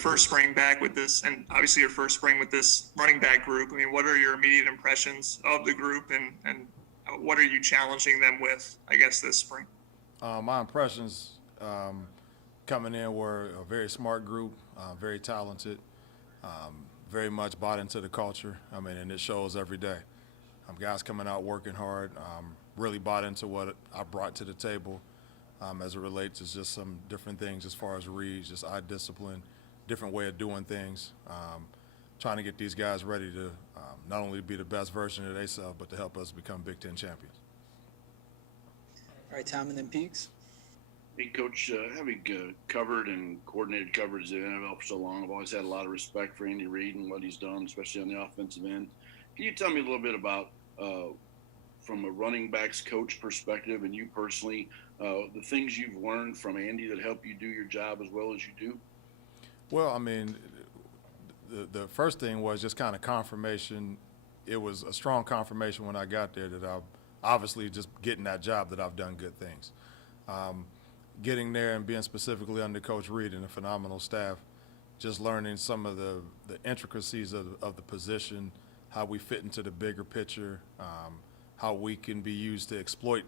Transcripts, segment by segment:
first spring back with this, and obviously your first spring with this running back group. I mean, what are your immediate impressions of the group, and what are you challenging them with, I guess, this spring? My impressions coming in were a very smart group, very talented, very much bought into the culture. I mean, and it shows every day. Guys coming out working hard, really bought into what I brought to the table as it relates to just some different things as far as reads, just eye discipline, different way of doing things, trying to get these guys ready to not only be the best version of themselves, but to help us become Big Ten champions. All right, Tom, and then Peaks. Hey, Coach, having covered and coordinated coverage of the NFL for so long, I've always had a lot of respect for Andy Reid and what he's done, especially on the offensive end. Can you tell me a little bit about, from a running backs coach perspective and you personally, the things you've learned from Andy that help you do your job as well as you do? Well, I mean, the first thing was just kind of confirmation. It was a strong confirmation when I got there that I've obviously just getting that job that I've done good things. Getting there and being specifically under Coach Reid and a phenomenal staff, just learning some of the intricacies of the position, how we fit into the bigger picture, how we can be used to exploit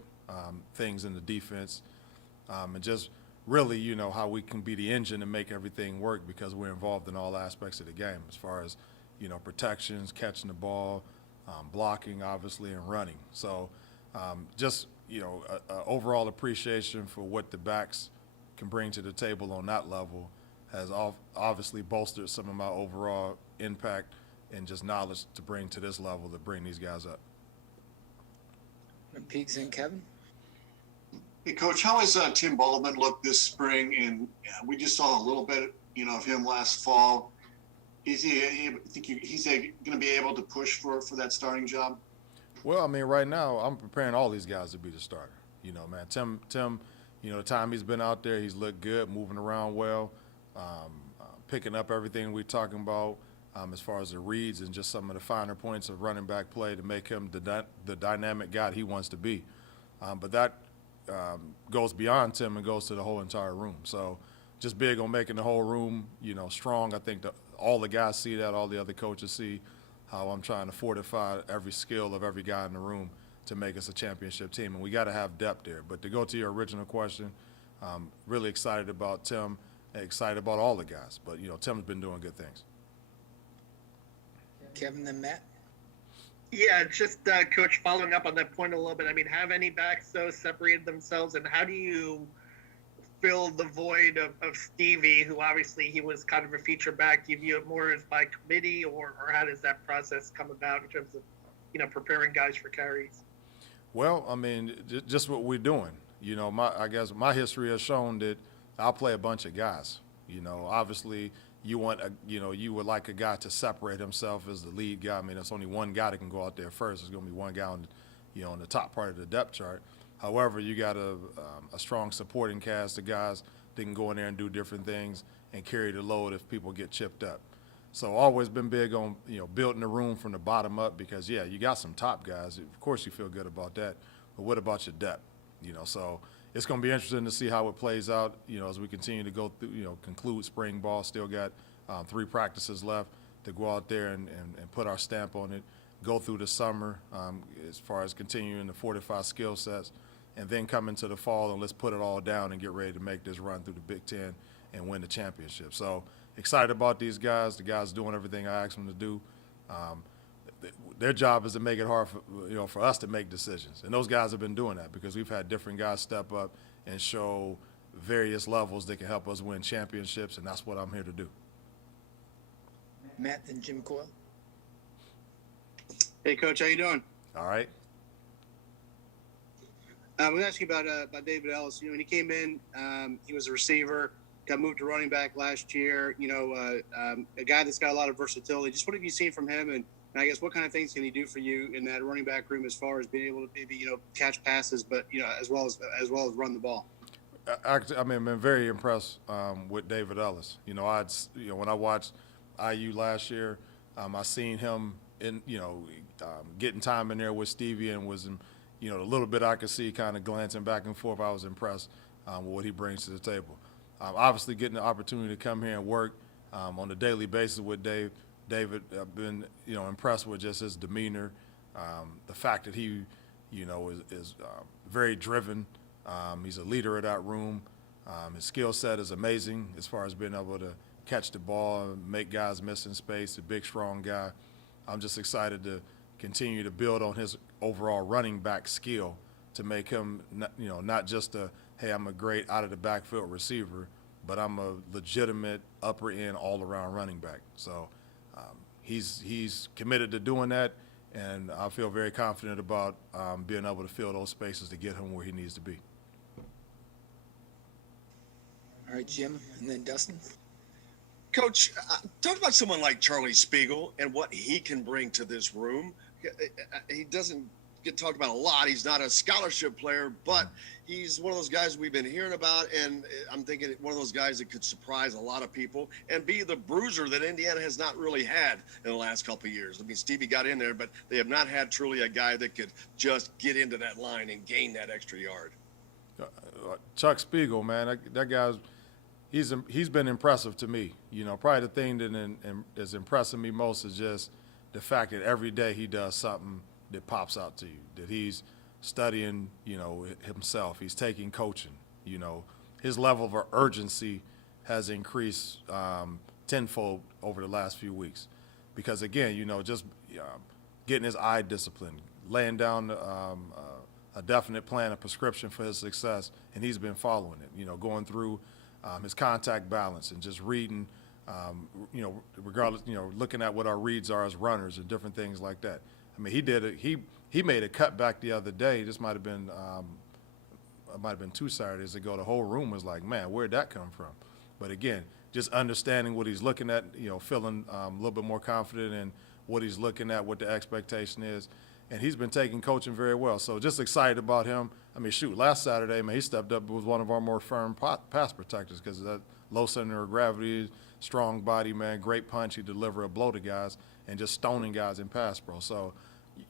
things in the defense, and just really, you know, how we can be the engine and make everything work because we're involved in all aspects of the game as far as, you know, protections, catching the ball, blocking, obviously, and running. So just, you know, a overall appreciation for what the backs can bring to the table on that level has obviously bolstered some of my overall impact and just knowledge to bring to this level to bring these guys up. And Peaks and Kevin. Hey, Coach, how has Tim Baldwin looked this spring? And we just saw a little bit, you know, of him last fall. Is he's going to be able to push for that starting job? Well, I mean, right now I'm preparing all these guys to be the starter. You know, man, Tim, you know, the time he's been out there, he's looked good, moving around well, picking up everything we're talking about as far as the reads and just some of the finer points of running back play to make him the dynamic guy he wants to be. But that goes beyond Tim and goes to the whole entire room. So just big on making the whole room, you know, strong. I think all the guys see that, all the other coaches see how I'm trying to fortify every skill of every guy in the room to make us a championship team. And we got to have depth there. But to go to your original question, really excited about Tim, excited about all the guys. But, you know, Tim's been doing good things. Kevin, then Matt. Yeah, just Coach, following up on that point a little bit. I mean, have any backs though separated themselves, and how do you fill the void of Stevie, who obviously he was kind of a feature back? Do you view it more as by committee, or how does that process come about in terms of, you know, preparing guys for carries? Well, I mean, just what we're doing. You know, I guess my history has shown that I'll play a bunch of guys. You know, obviously you would like a guy to separate himself as the lead guy. I mean, there's only one guy that can go out there first. There's going to be one guy on the top part of the depth chart. However, you got a strong supporting cast of guys that can go in there and do different things and carry the load if people get chipped up. So always been big on, you know, building the room from the bottom up because, yeah, you got some top guys. Of course you feel good about that. But what about your depth? You know, so it's going to be interesting to see how it plays out, you know, as we continue to go through, you know, conclude spring ball. Still got 3 practices left to go out there and put our stamp on it, go through the summer as far as continuing to fortify skill sets, and then come into the fall and let's put it all down and get ready to make this run through the Big Ten and win the championship. So excited about these guys. The guys doing everything I asked them to do. Their job is to make it hard for us to make decisions. And those guys have been doing that because we've had different guys step up and show various levels that can help us win championships, and that's what I'm here to do. Matt and Jim Coyle. Hey, Coach, how you doing? All right. I'm going to ask you about David Ellis. You know, when he came in, he was a receiver, got moved to running back last year. You know, a guy that's got a lot of versatility. Just what have you seen from him, and I guess what kind of things can he do for you in that running back room as far as being able to maybe, you know, catch passes, but, you know, as well as run the ball? Actually, I mean, I've been very impressed with David Ellis. You know, when I watched IU last year, I seen him getting time in there with Stevie and was, you know, a little bit I could see kind of glancing back and forth. I was impressed with what he brings to the table. Obviously, getting the opportunity to come here and work on a daily basis with David. I've been, impressed with just his demeanor, the fact that he, is very driven. He's a leader of that room. His skill set is amazing as far as being able to catch the ball and make guys miss in space, a big, strong guy. I'm just excited to continue to build on his overall running back skill to make him, not just hey, I'm a great out-of-the-backfield receiver, but I'm a legitimate upper-end all-around running back. So he's committed to doing that, and I feel very confident about being able to fill those spaces to get him where he needs to be. All right, Jim, and then Dustin. Coach, talk about someone like Charlie Spiegel and what he can bring to this room. He doesn't get talked about a lot. He's not a scholarship player, but he's one of those guys we've been hearing about, and I'm thinking one of those guys that could surprise a lot of people and be the bruiser that Indiana has not really had in the last couple of years. I mean, Stevie got in there, but they have not had truly a guy that could just get into that line and gain that extra yard. Chuck Spiegel, man, that guy's he's been impressive to me. Probably the thing that is impressing me most is just the fact that every day he does something that pops out to you, that he's studying, himself. He's taking coaching. His level of urgency has increased tenfold over the last few weeks. Because, again, just getting his eye discipline, laying down a definite plan, a prescription for his success, and he's been following it, going through his contact balance and just reading, regardless, looking at what our reads are as runners and different things like that. I mean, he made a cutback the other day. This might have been 2 Saturdays ago. The whole room was like, man, where'd that come from? But again, just understanding what he's looking at, feeling a little bit more confident in what he's looking at, what the expectation is. And he's been taking coaching very well. So just excited about him. I mean, shoot, last Saturday, man, he stepped up with one of our more firm pass protectors because of that low center of gravity, strong body, man, great punch. He delivered a blow to guys and just stoning guys in pass pro. So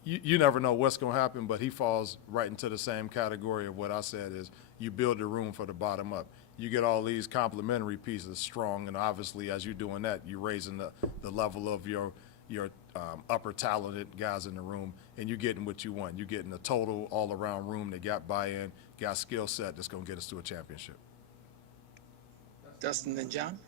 you never know what's going to happen, but he falls right into the same category of what I said is you build the room for the bottom up. You get all these complementary pieces strong, and obviously as you're doing that, you're raising the level of your upper talented guys in the room, and you're getting what you want. You're getting a total all-around room that got buy-in, got skill set that's going to get us to a championship. Dustin, then John.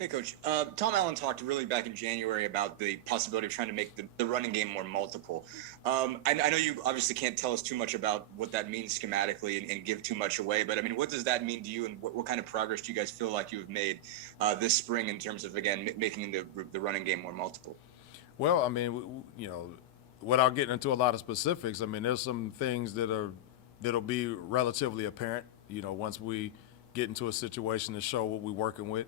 Hey, Coach. Tom Allen talked really back in January about the possibility of trying to make the running game more multiple. I know you obviously can't tell us too much about what that means schematically and give too much away, but I mean, what does that mean to you, and what kind of progress do you guys feel like you've made this spring in terms of, again, making the running game more multiple? Well, I mean, without getting into a lot of specifics, I mean, there's some things that'll be relatively apparent, once we get into a situation to show what we're working with.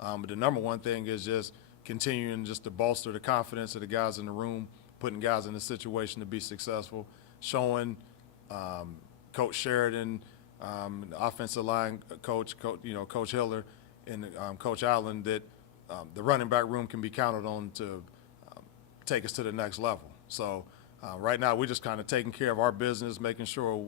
But the number one thing is just continuing just to bolster the confidence of the guys in the room, putting guys in a situation to be successful, showing Coach Sheridan, the offensive line coach, Coach Hiller, and Coach Allen that the running back room can be counted on to take us to the next level. So right now we're just kind of taking care of our business, making sure,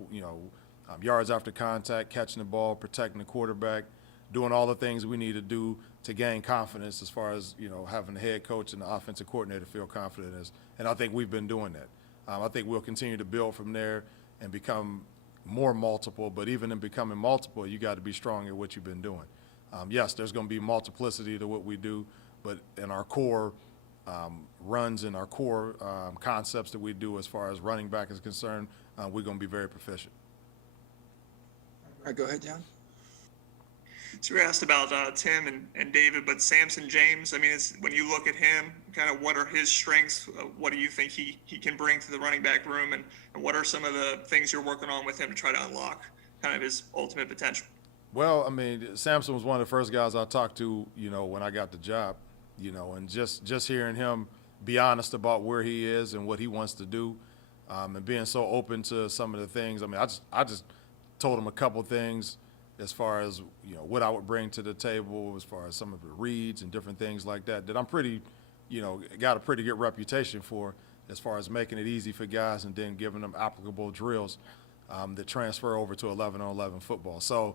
yards after contact, catching the ball, protecting the quarterback, doing all the things we need to do to gain confidence as far as, having the head coach and the offensive coordinator feel confident as. And I think we've been doing that. I think we'll continue to build from there and become more multiple, but even in becoming multiple, you got to be strong at what you've been doing. Yes, there's going to be multiplicity to what we do, but in our core runs and our core concepts that we do as far as running back is concerned, we're going to be very proficient. All right, go ahead, John. So we asked about Tim and David, but Sampson James, I mean, when you look at him, kind of what are his strengths? What do you think he can bring to the running back room? And what are some of the things you're working on with him to try to unlock kind of his ultimate potential? Well, I mean, Sampson was one of the first guys I talked to, when I got the job, and just hearing him be honest about where he is and what he wants to do, and being so open to some of the things. I mean, I just told him a couple things as far as, what I would bring to the table as far as some of the reads and different things like that I'm pretty, got a pretty good reputation for as far as making it easy for guys and then giving them applicable drills that transfer over to 11-on-11 football. So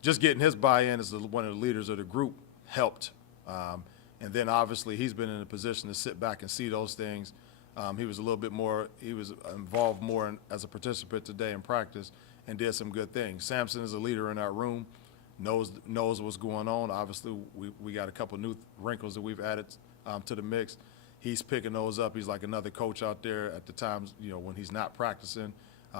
just getting his buy-in as one of the leaders of the group helped. And then obviously he's been in a position to sit back and see those things. He was involved more as a participant today in practice and did some good things. Sampson is a leader in our room, knows what's going on. Obviously, we got a couple new wrinkles that we've added to the mix. He's picking those up. He's like another coach out there at the times, when he's not practicing.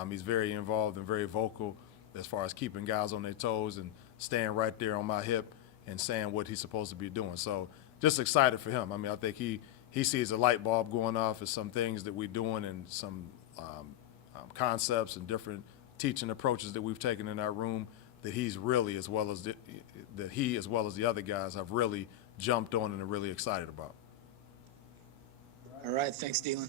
He's very involved and very vocal as far as keeping guys on their toes and staying right there on my hip and saying what he's supposed to be doing. So just excited for him. I mean, I think he sees a light bulb going off as some things that we're doing and some concepts and different teaching approaches that we've taken in our room that he's really, as well as the other guys, have really jumped on and are really excited about. All right, thanks, Deland.